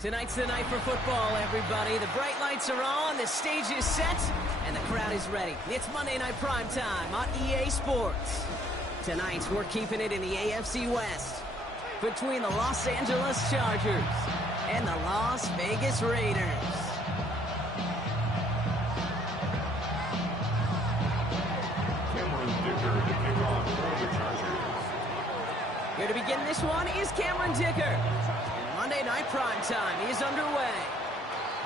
Tonight's the night for football, everybody. The bright lights are on, the stage is set, and the crowd is ready. It's Monday Night Primetime on EA Sports. Tonight, we're keeping it in the AFC West between the Los Angeles Chargers and the Las Vegas Raiders. Cameron Dicker to kick off for the Chargers. Here to begin this one is Cameron Dicker. Monday Night Primetime is underway.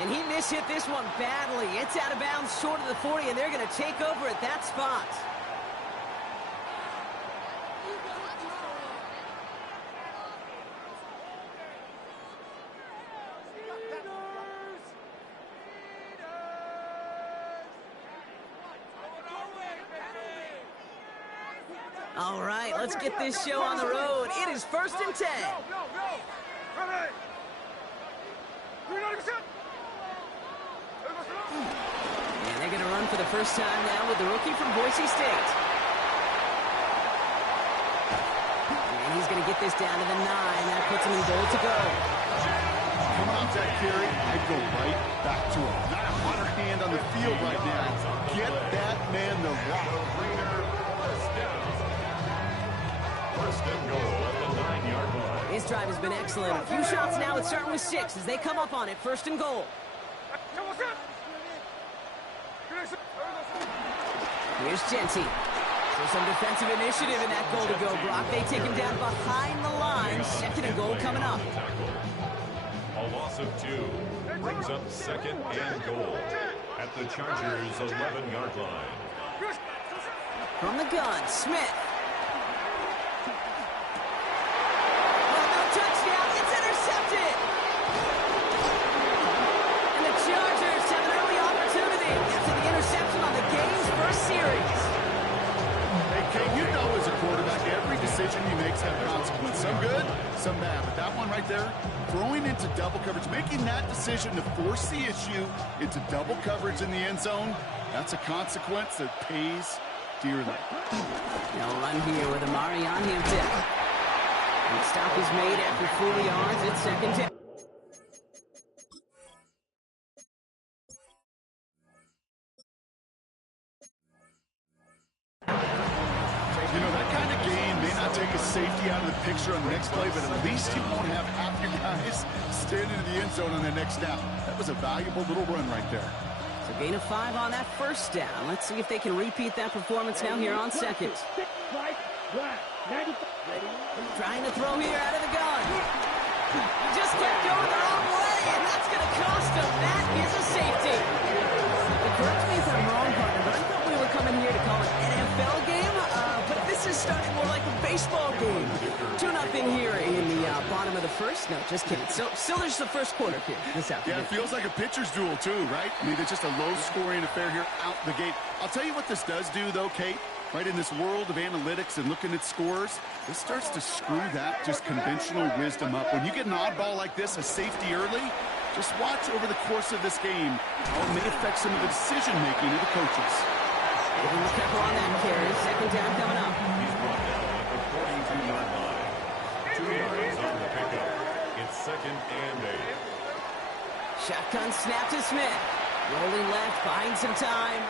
And he mishit this one badly. It's out of bounds short of the 40, and they're going to take over at that spot. All right, let's get this show on the road. It is 1st and 10. And they're going to run for the first time now with the rookie from Boise State. And he's going to get this down to the 9. That puts him in goal to go. Coming off that carry, I'd go right back to him. Not a hotter hand on the field right now. Get that man the rock. First and goal at the 9-yard line. His drive has been excellent. A few shots now. It's starting with 6 as they come up on it. 1st and goal. Here's Genty. So some defensive initiative in that goal to go, Brock. They take him down behind the line. 2nd and goal coming up. A loss of 2 brings up 2nd and goal at the Chargers' 11-yard line. From the gun, Smith. Touchdown, it's intercepted! And the Chargers have an early opportunity after the interception on the game's first series. Hey, Kate, you know as a quarterback, every decision you make has consequence. Some good, some bad. But that one right there, throwing into double coverage, making that decision to force the issue into double coverage in the end zone, that's a consequence that pays dearly. They'll run here with Amari on him, Dick. The stop is made after 40 yards. It's 2nd down. You know, that kind of game may not take a safety out of the picture on the next play, but at least you won't have half your guys standing in the end zone on the next down. That was a valuable little run right there. So gain of 5 on that 1st down. Let's see if they can repeat that performance now here on 2nd. Trying to throw here out of the gun. He just kept going the wrong way, and that's going to cost him. That is a safety. Correct me if I'm wrong, partner, but I thought we were coming here to call an NFL game, but this is starting more like a baseball game. 2-0 here in the bottom of the 1st. No, just kidding. So, still there's the 1st quarter here this afternoon. Yeah, it feels like a pitcher's duel too, right? I mean, it's just a low-scoring affair here out the gate. I'll tell you what this does do, though, Kate. Right in this world of analytics and looking at scores, this starts to screw that just conventional wisdom up. When you get an oddball like this, a safety early, just watch over the course of this game how it may affect some of the decision-making of the coaches. Giving the pepper on that carry. 2nd down coming up. He's brought down at the 42-yard line. 2 yards on the pickup. It's 2nd and 8. Shotgun snap to Smith. Rolling left, buying some time.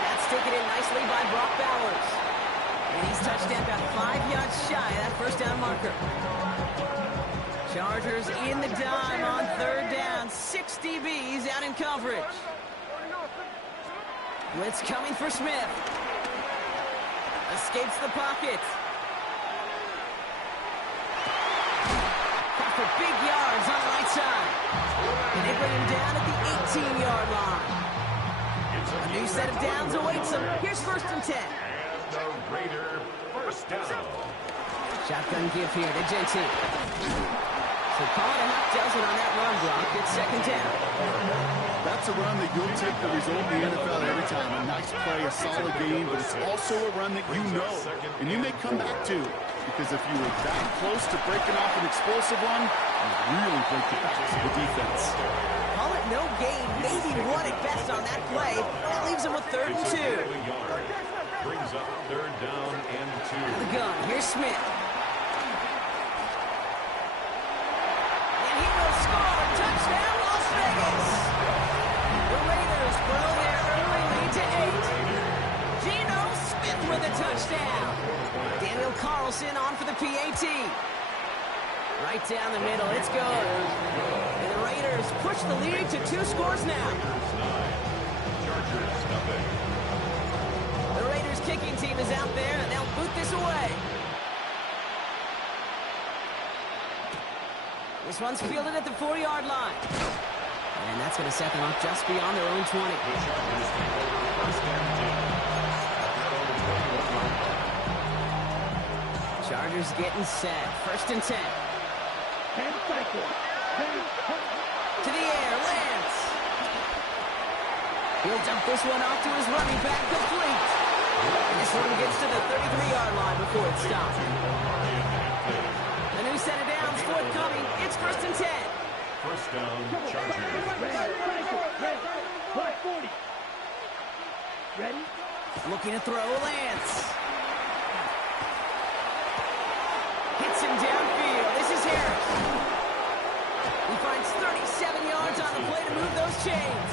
That's taken in nicely by Brock Bowers. And he's touchdown about 5 yards shy of that first down marker. Chargers in the dime on third down. 6 DBs out in coverage. Blitz coming for Smith. Escapes the pocket. Got for big yards on the right side. And they bring him down at the 18-yard line. A new set of downs awaits him. Here's 1st and 10. And the Raider first down. Shotgun give here to Genty. So call it a half dozen on that run block. It's 2nd down. That's a run that you'll take the result in the NFL every time. A nice play, a solid game, but it's also a run that you know and you may come back to. Because if you were that close to breaking off an explosive one, you really break the backs of the defense. Call it no gain, maybe one at best on that play. That leaves him with 3rd and 2. Brings up 3rd down and 2. The gun, here's Smith. And he will score. Touchdown, Las Vegas. The Raiders blow their early lead to 8. Geno Smith with a touchdown. Daniel Carlson on for the PAT. Right down the middle, it's good. And the Raiders push the lead to 2 scores now. Chargers nothing. The Raiders kicking team is out there, and they'll boot this away. This one's fielded at the 40-yard line. And that's going to set them up just beyond their own 20. Chargers getting set. 1st and 10. To the air, Lance. He'll dump this one off to his running back, complete. And this one gets to the 33-yard line before it stops. A new set of downs forthcoming. It's 1st and 10. First down, Chargers. Ready? Looking to throw, Lance. Hits him downfield. This is Harris. He finds 37 yards on the play to move those chains.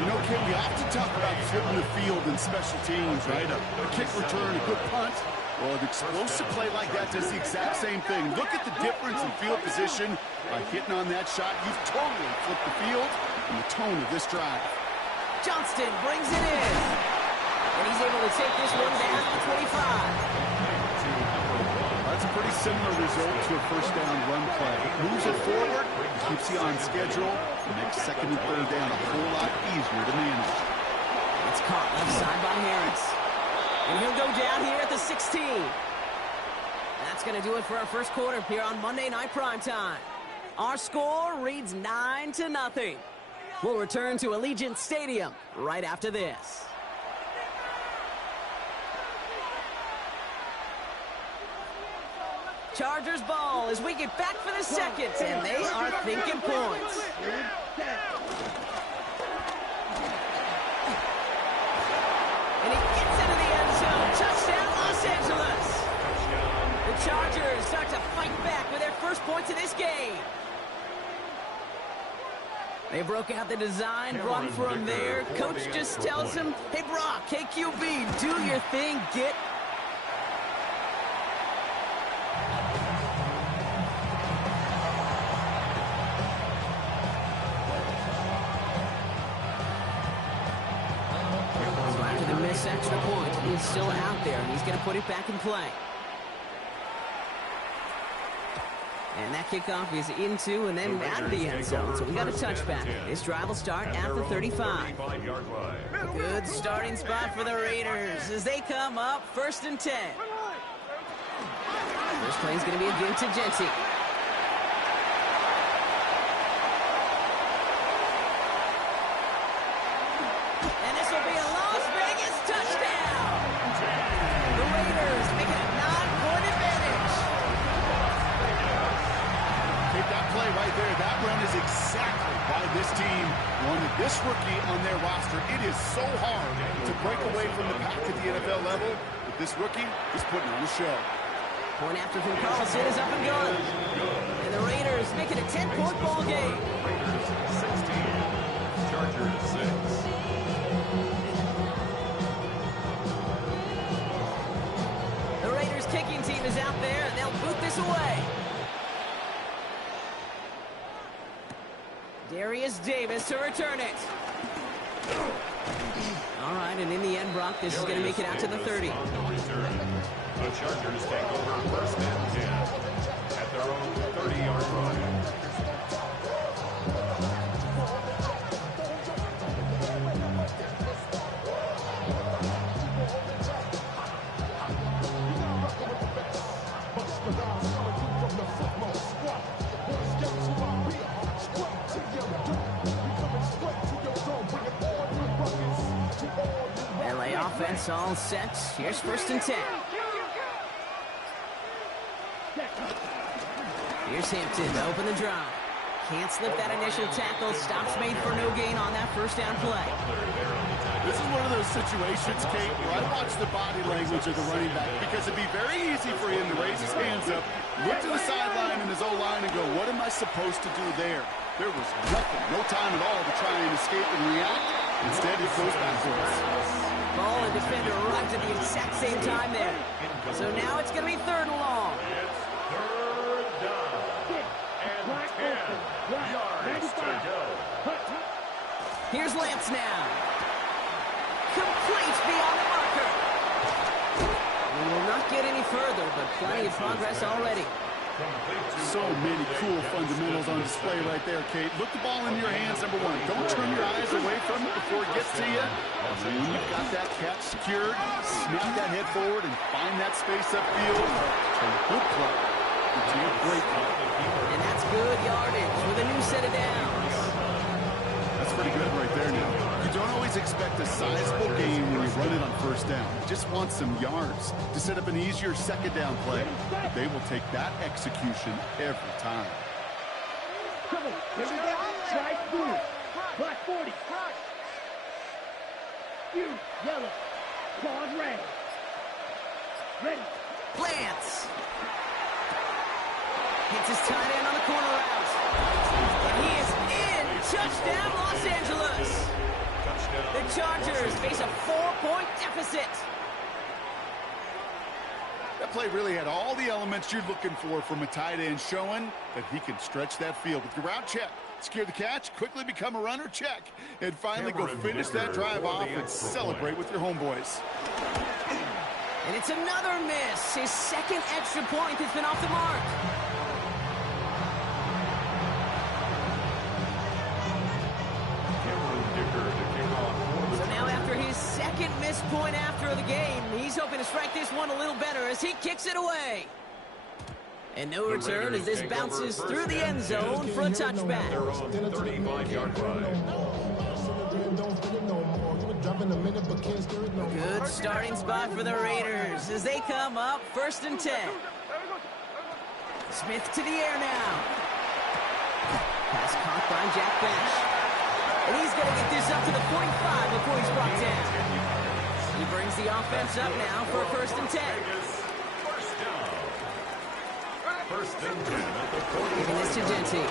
You know, Kim, we often talk about flipping the field in special teams, right? A kick return, a good punt. Well, an explosive play like that does the exact same thing. Look at the difference in field position. By hitting on that shot, you've totally flipped the field and the tone of this drive. Johnston brings it in. And he's able to take this one down to the 25. That's a pretty similar result to a first down run play. It moves it forward, keeps you on schedule, and makes 2nd and 3rd down a whole lot easier to manage. It's caught left side by Harris. And he'll go down here at the 16. That's going to do it for our first quarter here on Monday Night Primetime. Our score reads 9-0. We'll return to Allegiant Stadium right after this. Chargers ball as we get back for the second, and they are thinking points. And he gets into the end zone. Touchdown, Los Angeles. The Chargers start to fight back with their first points of this game. They broke out the design run for him there. Coach just tells him, hey, Brock, KQB, do your thing, get. So after the missed extra point, he's still out there, and he's going to put it back in play. And that kickoff is into and then out of the end zone. So we got a touchback. This drive will start at the 35. A good starting spot for the Raiders as they come up 1st and 10. First play is going to be a give to Genty. And this will be a Las Vegas touchdown. The Raiders make it a 9-point advantage. Take that play right there. That run is exactly why this team wanted this rookie on their roster. It is so hard to break away from the pack at the NFL level, but this rookie is putting on a show. Point after from Carlson is up and good. And the Raiders make it a 10-point ball game. Raiders 16, Chargers 6. The Raiders kicking team is out there, and they'll boot this away. Darius Davis to return it. All right, and in the end, Brock, this is going to make it out to the 30. On the return. The Chargers take over first and 10 at their own 30-yard line. LA offense all set. Here's first and 10. Here's Hampton to open the drive. Can't slip that initial tackle. Stops made for no gain on that first down play. This is one of those situations, Kate, where I watch the body language of the running back because it'd be very easy for him to raise his hands up, look to the sideline and his O-line and go, what am I supposed to do there? There was nothing, no time at all to try and escape and react. Instead, he goes backwards. Ball and defender arrived at the exact same time there. So now it's going to be third and long. It's third down. And 10 yards to go. Here's Lance now. Complete beyond the marker. We will not get any further, but plenty of progress already. So many cool fundamentals on display right there, Kate. Look the ball in your hands, number one. Don't turn your eyes away from it before it gets to you. And then when you've got that catch secured, snap that head forward and find that space upfield. A good play. It's a great play. And that's good yardage with a new set of downs. That's pretty good right there now. You don't always expect a sizable game when you run it on first down. You just want some yards to set up an easier second down play. But they will take that execution every time. Come on, here we go. Strike blue. Black 40. You, yellow. Claws red. Ready. Lance. Hits his tight end on the corner route. And he is in. Touchdown, Los Angeles. The Chargers face a 4-point deficit. That play really had all the elements you're looking for from a tight end, showing that he can stretch that field with your route check, secure the catch, quickly become a runner check, and finally go finish that drive off and celebrate with your homeboys. And it's another miss. His second extra point has been off the mark. So now after his second missed point after the game, he's hoping to strike this one a little better as he kicks it away. And no return as this bounces through the end zone for a touchback. Good starting spot for the Raiders as they come up first and 10. Smith to the air now. Pass caught by Jack Bench. And he's going to get this up to the 45 before he's brought down. He brings the offense up now for a first and 10. First and 10 at the 40. Giving this to Denty.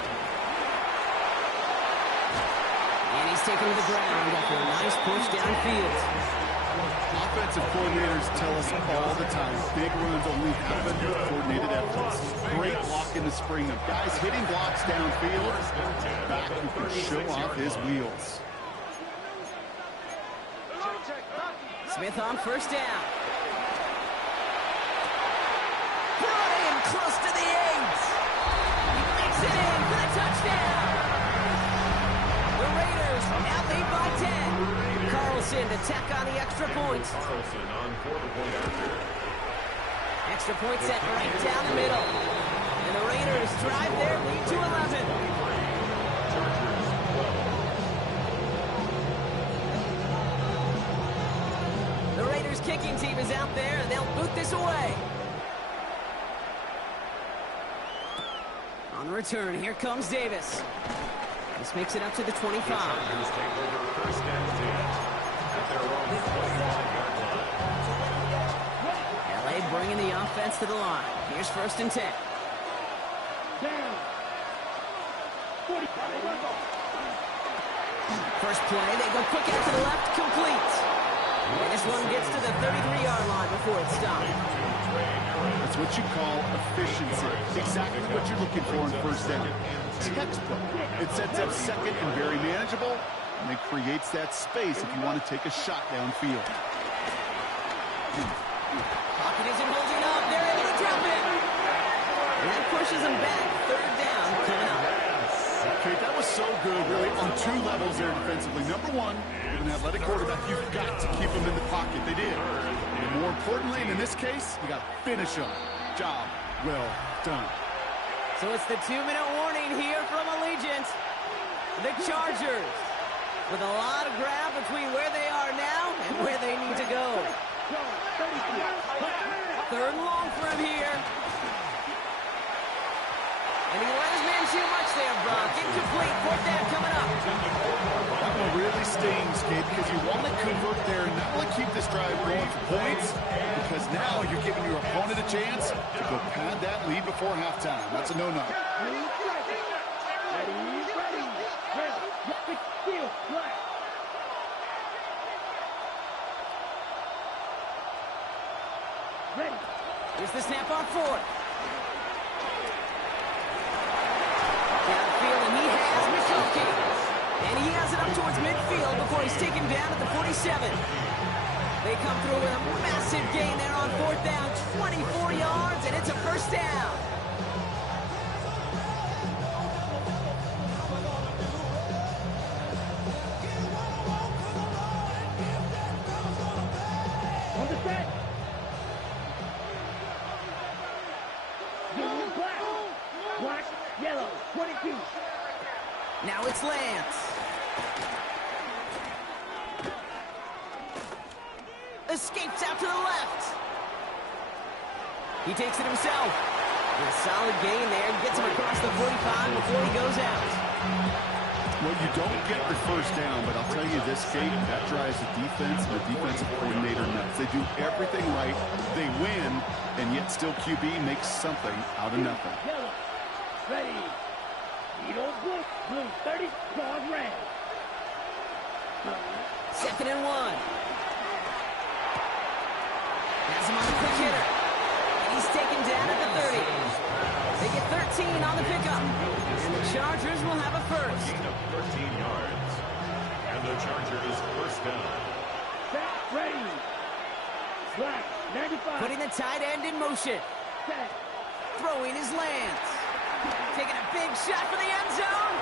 And he's taken to the ground after a nice push downfield. Offensive coordinators tell us all the time, big runs only happen with coordinated efforts. Great block in the spring of guys hitting blocks downfield. Back who can show off his wheels. Smith on first down. Brought in close to the 8. He makes it in for the touchdown. The Raiders now lead by 10. Carlson to tack on the extra point. Carlson on for the point after. Extra point set right down the middle. And the Raiders drive their lead to 11. The Raiders kicking team is out there, and they'll boot this away. On the return, here comes Davis. This makes it up to the 25. The Chargers take over first and 10 at their own 25-yard line. LA play, bringing the offense to the line. Here's 1st and 10. Down. 40. First play, they go quick out to the left, complete. And this one gets to the 33-yard line before it's stopped. That's what you call efficiency. Exactly what you're looking for in 1st down. Textbook. It sets up 2nd and very manageable, and it creates that space if you want to take a shot downfield. Pocket isn't holding up. They're able to drop it. And that pushes them back. 3rd down coming up. Okay, that was so good, really, on 2 levels there defensively. Number 1, with an athletic quarterback, you've got to keep them in the pocket. They did. And more importantly, and in this case, you got to finish them. Job well done. So it's the 2-minute warning here from Allegiant. The Chargers with a lot of ground between where they are now and where they need to go. 3rd and long for him here. And he let his man shoot much there, Brock. Incomplete. 4th down coming up. That one really stings, Gabe, because you want to convert there and not only keep this drive going for points, because now you're giving your opponent a chance to go pad that lead before halftime. That's a no-no. Ready. Here's the snap on 4th. Downfield, and he has McConkey. And he has it up towards midfield before he's taken down at the 47. They come through with a massive gain there on 4th down, 24 yards, and it's a 1st down. On the set. Yellow, black. Black, yellow. 22. Now it's Lance. Escapes out to the left. He takes it himself. A solid gain there. Gets him across the 45 before he goes out. Well, you don't get the 1st down, but I'll tell you this, Gabe, that drives the defense and the defensive coordinator nuts. They do everything right. They win, and yet still QB makes something out of nothing. Yellow. Ready. Edo blue. Blue 30. Dog red. 2nd and 1. Has him on a quick hitter. And he's taken down at the 30. They get 13 on the pickup. And the Chargers will have a 1st. Gain of 13 yards. And the Chargers 1st down. Set. Ready. Black. 95. Putting the tight end in motion. Set. Throwing his Lance. Taking a big shot for the end zone.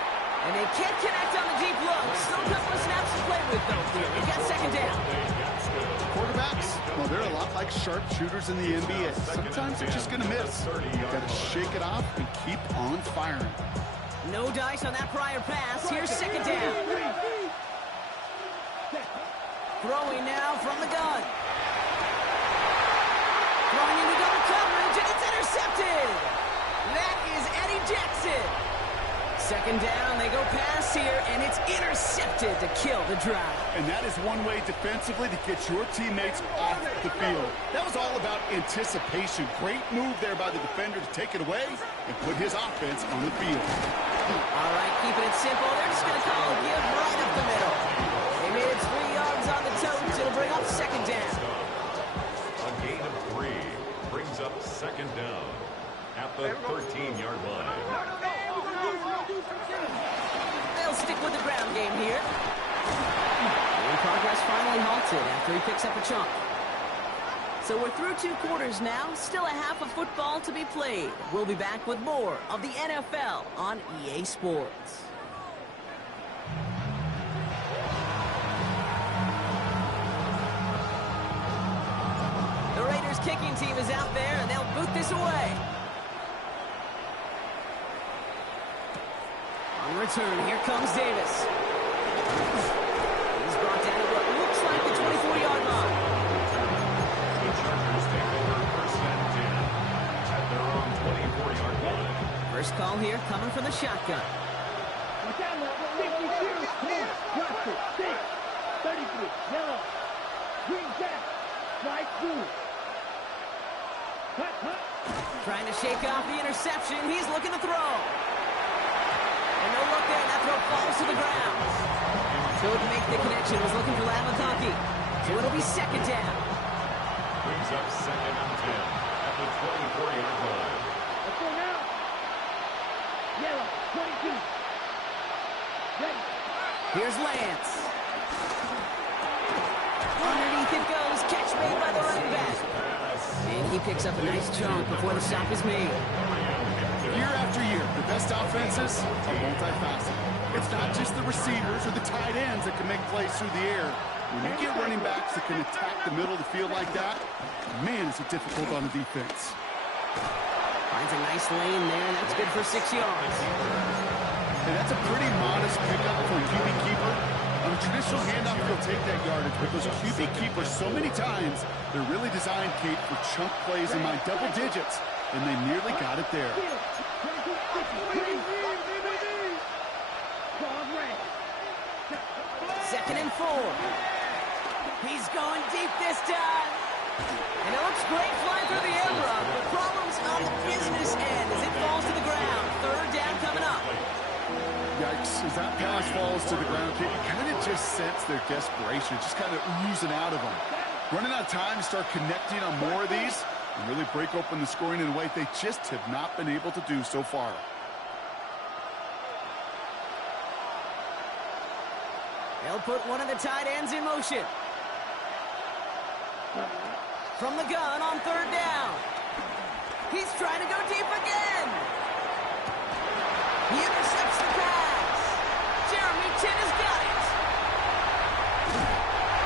And they can't connect on the deep look. Still a couple of snaps to play with, though. They've got 2nd down. Quarterbacks, well, they're a lot like sharpshooters in the NBA. Sometimes they're just going to miss. You've got to shake it off and keep on firing. No dice on that prior pass. Here's 2nd down. Throwing now from the gun. Throwing into double coverage, and it's intercepted. That is Eddie Jackson. 2nd down, they go pass here, and it's intercepted to kill the drive. And that is one way defensively to get your teammates off the field. That was all about anticipation. Great move there by the defender to take it away and put his offense on the field. All right, keeping it simple. They're just going to call a give right up the middle. They made it 3 yards on the toes. It'll bring up 2nd down. A gain of 3 brings up 2nd down at the 13-yard line. They'll stick with the ground game here. And progress finally halted after he picks up a chunk. So we're through 2 quarters now. Still a half of football to be played. We'll be back with more of the NFL on EA Sports. The Raiders kicking team is out there, and they'll boot this away. On return, here comes Davis. He's brought down to what looks like the 24-yard line. The Chargers take over 1st and 10 at their own 24-yard line. First call here coming from the shotgun. Watch out, 52, 10, watch it, 6, 33, yellow, green jack, white blue. Trying to shake off the interception. He's looking to throw. And no look there. That throw falls to the ground. Couldn't make the connection. Was looking for Lamataki. So it'll be second down. Brings up second and 10 at the 24-yard line. Let's go now. Yellow, 22. Ready. Here's Lance. Underneath it goes. Catch made by the running back. And he picks up a nice chunk before the stop is made. Year after year, the best offenses are multifaceted. It's not just the receivers or the tight ends that can make plays through the air. When you get running backs that can attack the middle of the field like that, man, is it difficult on the defense. Finds a nice lane there, and that's good for 6 yards. And that's a pretty modest pickup for a QB keeper. On a traditional handoff, you'll take that yardage, but those QB keepers, so many times, they're really designed, Kate, for chunk plays in my double digits, and they nearly got it there. Second and 4. He's going deep this time. And it looks great flying through the air run, but problems on the business end as it falls to the ground. Third down coming up. Yikes, as that pass falls to the ground, Kate, you kind of just sense their desperation, just kind of oozing out of them. Running out of time to start connecting on more of these and really break open the scoring in a way they just have not been able to do so far. They'll put one of the tight ends in motion. From the gun on third down. He's trying to go deep again. He intercepts the pass. Jeremy Chin has got it.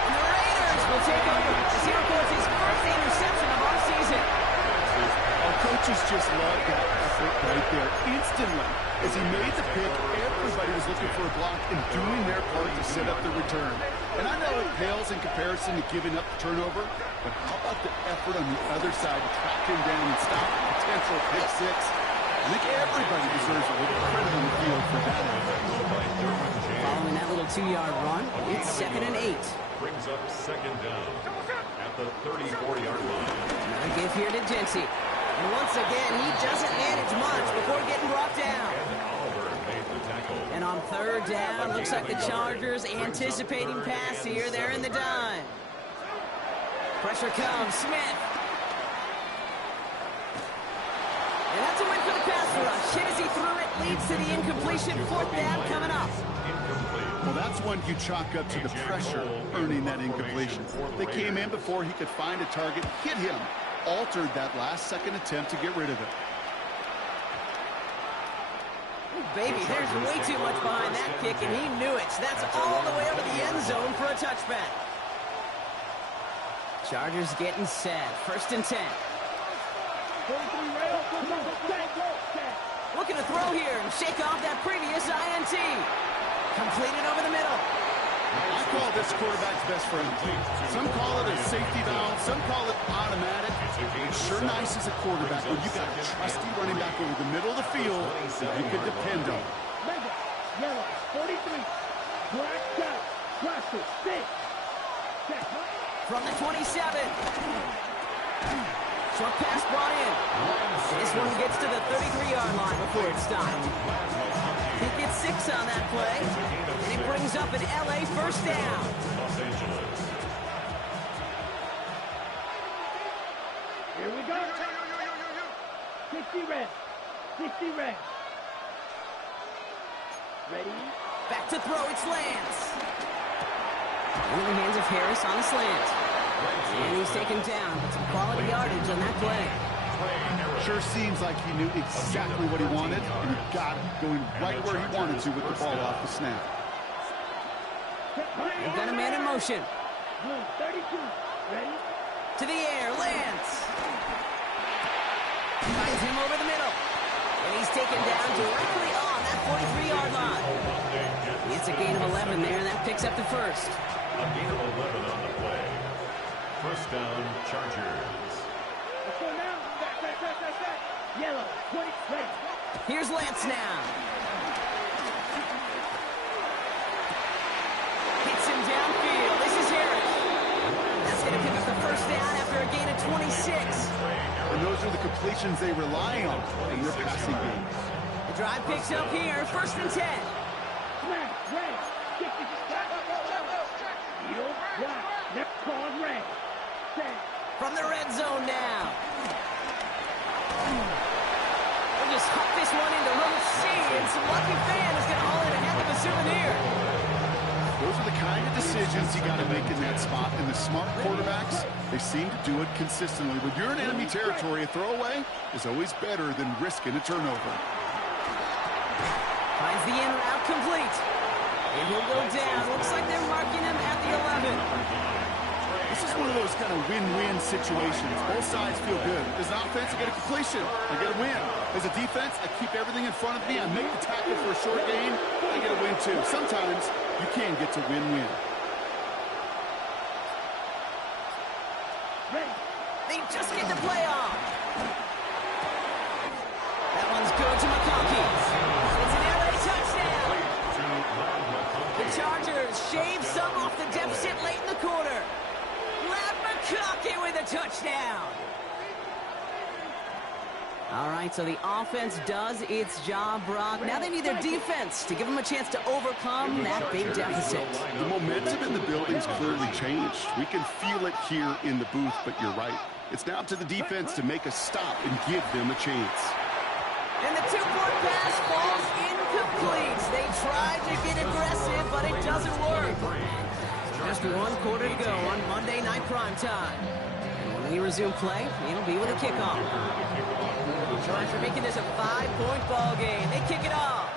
And the Raiders will take over as he records his first interception of our season. Our coaches just love that effort right there. Instantly, as he made the pick, everybody was looking for a block and doing their part to set up the return. And I know it pales in comparison to giving up the turnover, but how about the effort on the other side to track him down and stop a potential pick six? I think everybody deserves a little credit on the field for that. Following that little 2-yard run, it's second and 8. Brings up second down at the 34-yard line. Another give here to Jency. And once again, he doesn't manage much before getting brought down. And on third down, looks like the Chargers anticipating pass here. They're in the dime. Pressure comes. Smith. And that's a win for the pass rush. Hit as he threw it, leads to the incompletion. Fourth down coming up. Well, that's one you chalk up to the pressure earning that incompletion. They came in before he could find a target, hit him, altered that last-second attempt to get rid of it. Baby, there's way too much behind that kick, and he knew it. That's all the way over the end zone for a touchback. Chargers getting set. First and 10. Looking to throw here and shake off that previous INT. Completed over the middle. I call this quarterback's best friend. Some call it a safety valve, some call it automatic. It's sure nice as a quarterback when you got a trusty running back over the middle of the field that you can depend on. Mega, yellow, 43. Black out. Cluster, 6. From the 27. Short pass brought in. This one gets to the 33-yard line before it's stopped. He gets 6 on that play, and it brings up an LA first down. Here we go. 60 red. 60 red. Ready? Back to throw, it's Lance. Into the hands of Harris on the slant. And he's taken down, but some quality yardage on that play. Sure seems like he knew exactly what he wanted, and he got it, going right where he wanted to with the ball off the snap. They've got a man in motion. 32. Ready? To the air, Lance. Finds him over the middle. And he's taken down directly on that 43-yard line. It's a gain of 11 there, and that picks up the first. A gain of 11 on the play. First down, Chargers. Let's go now. Back. Yellow, 20, ready. Here's Lance now. Hits him downfield. This is Harris. That's going to pick up the first touchdown after a gain of 26. And those are the completions they rely on in their passing game. The drive picks up here, 1st and 10. Smash, red. Get this shot. Yield, block. Left call, red. Set. From the red zone now. We'll just huck this one into row C, and some lucky fan is going to haul in a heck of a souvenir. Those are the kind of decisions you got to make in that spot. And the smart quarterbacks, they seem to do it consistently. When you're in enemy territory, a throwaway is always better than risking a turnover. Finds the in route complete. And he'll go down. Looks like they're marking him at the 11. This is one of those kind of win-win situations. Both sides feel good. As an offense, I get a completion. I get a win. As a defense, I keep everything in front of me. I make the tackle for a short gain. I get a win, too. Sometimes you can get to win-win. They just get the play off. That one's good to McConkey. It's an LA touchdown. The Chargers shave some off the deficit late in the quarter. McConkey with a touchdown. All right, so the offense does its job, Brock. Now they need their defense to give them a chance to overcome that big deficit. The momentum in the building's clearly changed. We can feel it here in the booth, but you're right. It's now up to the defense to make a stop and give them a chance. And the two-point pass falls incomplete. They tried to get aggressive, but it doesn't work. Just 1 quarter to go on Monday Night Primetime. And when we resume play, it'll be with a kickoff. Trying for making this a 5-point ball game. They kick it off.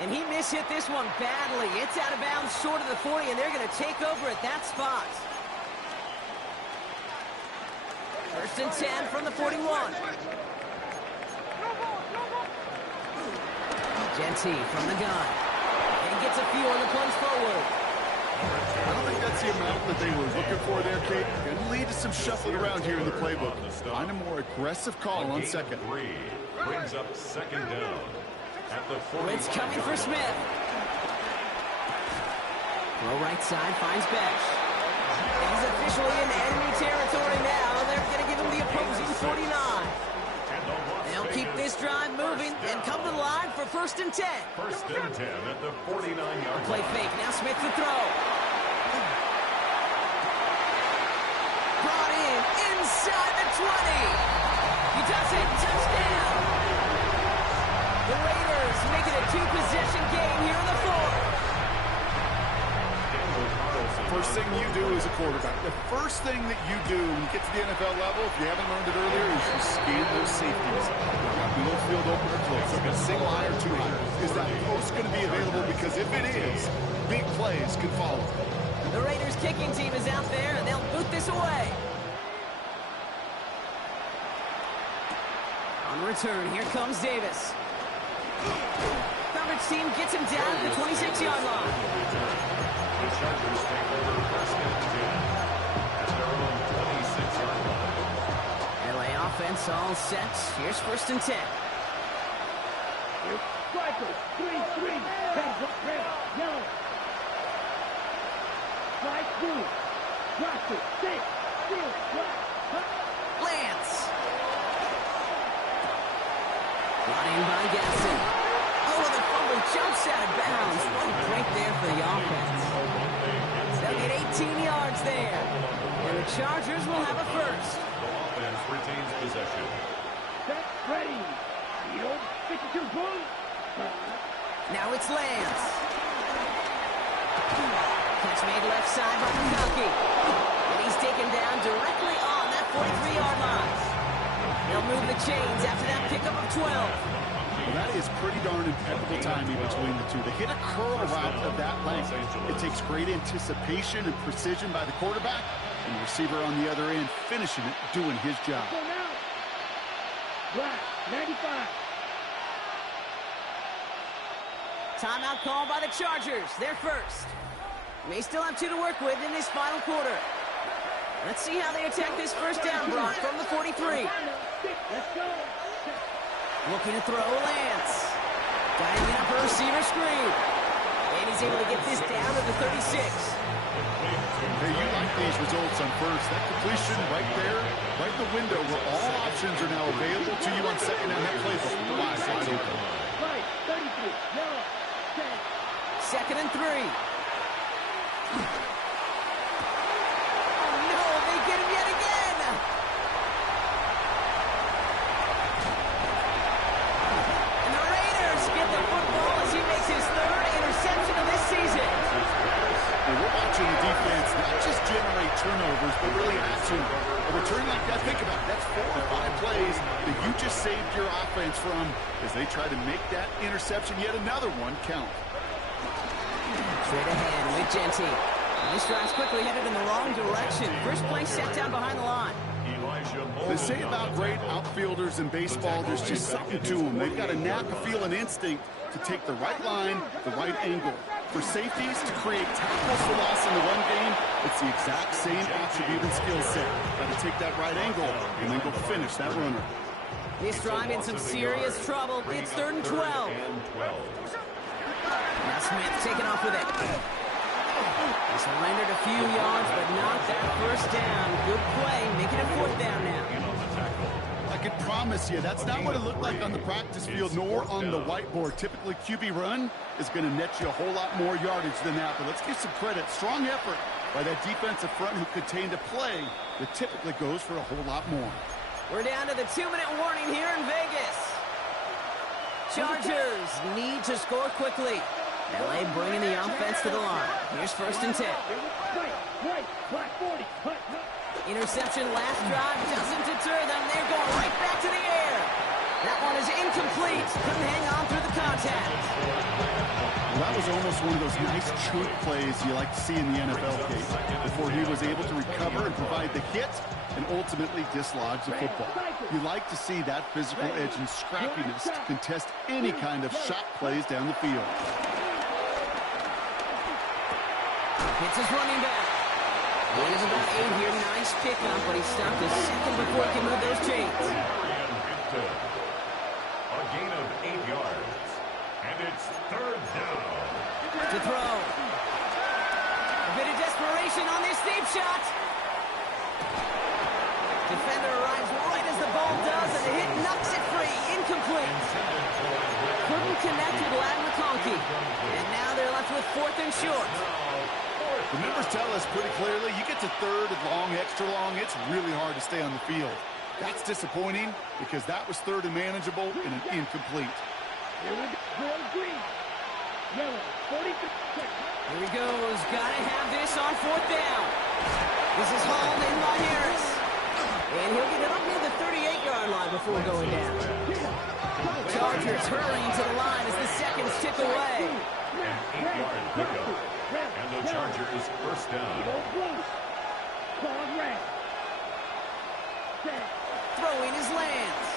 And he mishit this one badly. It's out of bounds short of the 40, and they're going to take over at that spot. 1st and 10 from the 41. Genty from the gun. And he gets a few on the punch forward. I don't think that's the amount that they were looking for there, Kate. It'll lead to some shuffling around here in the playbook. Find a more aggressive call on second. Brings up 2nd down. At the 40. Blitz coming for Smith. Throw right side, finds Besh. He's officially in enemy territory now. They're going to give him the opposing 49. They'll keep this drive moving and come to the line for 1st and 10. 1st and 10 at the 49-yard Play line. fake. Now Smith to throw. Brought in inside the 20. He does it. Touchdown. The Raiders make it a 2-possession game here in the 4th. First thing you do as a quarterback, the first thing that you do when you get to the NFL level, if you haven't learned it earlier, is you scan those safeties. Middle field opener close, like a single high or 2 high. Is that post going to be available? Because if it is, big plays can follow. The Raiders kicking team is out there, and they'll boot this away. On return, here comes Davis. Coverage team gets him down at the 26-yard line. The Chargers take over 1st and 10 at their own 26-yard line. LA offense all set. Here's 1st and 10. Strikers, 3-3. Heads up, red, yellow. Strike, blue. Drop it, 6. Steal, drop. Lance. Brought in by Gasson. Oh, the fumble jumps out of bounds. What a break there for the offense. They'll get 18 yards there. And the Chargers will have a 1st. The offense retains possession. Set, ready. Field, 52, boom. Now it's Lance. Catch made left side by McConkey. And he's taken down directly on that 43-yard line. They'll move the chains after that pickup of 12. Well, that is pretty darn impeccable timing between the two. To hit a curl route of that length, it takes great anticipation and precision by the quarterback, and the receiver on the other end finishing it, doing his job. Go now. Black, 95. Timeout call by the Chargers. They're 1st. May still have 2 to work with in this final quarter. Let's see how they attack this 1st down, Brock, from the 43. Let's go. Looking to throw Lance. Got him in upper receiver screen. And he's able to get this down to the 36. Hey, you like these results on first. That completion right there, right in the window where all options are now available to you on second down. That playbook wide open. Right, 33, yellow, set. 2nd and 3. Oh, no, they get him yet again. And the Raiders get the football as he makes his 3rd interception of this season. And we're watching the defense not just generate turnovers, but really action. A return like that, think about it. That's 4 or 5 plays that you just saved your offense from as they try to make that interception, yet another one, count. Straight ahead with Genty. This drive's quickly headed in the wrong direction. First play set down behind the line. They say about great outfielders in baseball, there's just something to them. They've got a knack, a feel, an instinct to take the right line, the right angle. For safeties to create tackles for loss in the run game, it's the exact same attribute and skill set. Got to take that right angle and then go finish that runner. This drive in some serious trouble. It's 3rd and 12. Now Smith taking off with it. He surrendered a few yards, but not that first down. Good play, making it 4th down now. I can promise you, that's not what it looked like on the practice field, nor on the whiteboard. Typically, QB run is going to net you a whole lot more yardage than that. But let's give some credit. Strong effort by that defensive front who contained a play that typically goes for a whole lot more. We're down to the 2-minute warning here in Vegas. Chargers need to score quickly. LA bringing the offense to the line. Here's 1st and 10. Right, black 40, hut. Interception last drive doesn't deter them. They're going right back to the air. That one is incomplete. Couldn't hang on through the contact. Well, that was almost one of those nice chunk plays you like to see in the NFL case before he was able to recover and provide the hit and ultimately dislodge the football. You like to see that physical edge and scrappiness to contest any kind of shot plays down the field. Hits his running back. Gain of about 8 here. Nice pickup, but he stopped a second before he can move those chains. A gain of 8 yards. And it's 3rd down. To throw. A bit of desperation on this deep shot. Defender arrives right as the ball does, and the hit knocks it free. Incomplete. Couldn't connect with Ladd McConkey. And now they're left with 4th and short. The numbers tell us pretty clearly, you get to 3rd and long, extra long, it's really hard to stay on the field. That's disappointing because that was 3rd and manageable and an incomplete. Green, yellow, 43. Here he goes. Got to have this on 4th down. This is hauled in by Harris. And he'll get it up near the 38-yard line before going down. Chargers hurrying to the line as the seconds tick away. An 8-yard pickup. And the Chargers 1st down. Throwing his lands.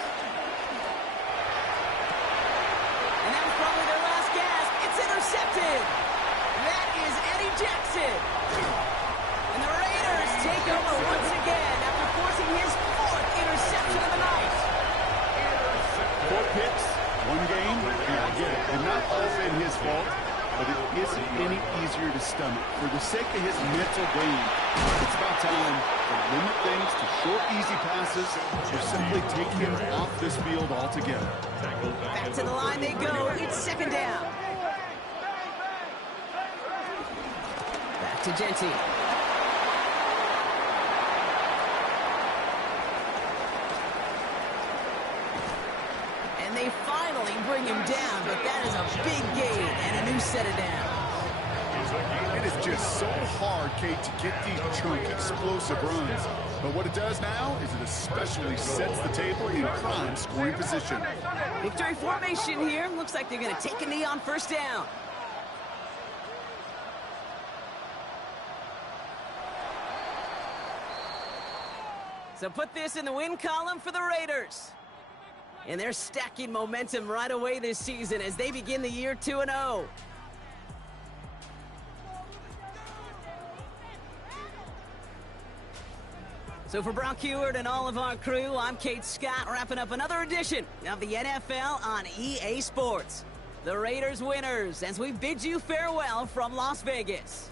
And that was probably their last gasp. It's intercepted. That is Eddie Jackson. And the Raiders take over once again after forcing his 4th interception of the night. 4 picks, 1 game, yeah, I get it. And not all been his fault, but it isn't any easier to stomach. For the sake of his mental game, it's about time to limit things to short, easy passes or simply take him off this field altogether. Back to the line they go. It's 2nd down. Back to Genty. And they finally bring him down, but that is a big gain and a new set of downs. It is just so hard, Kate, to get these chunk, explosive runs. But what it does now is it especially sets the table in prime scoring position. Victory formation here. Looks like they're going to take a knee on 1st down. So put this in the win column for the Raiders. And they're stacking momentum right away this season as they begin the year 2-0. So for Brock Heward and all of our crew, I'm Kate Scott, wrapping up another edition of the NFL on EA Sports. The Raiders winners as we bid you farewell from Las Vegas.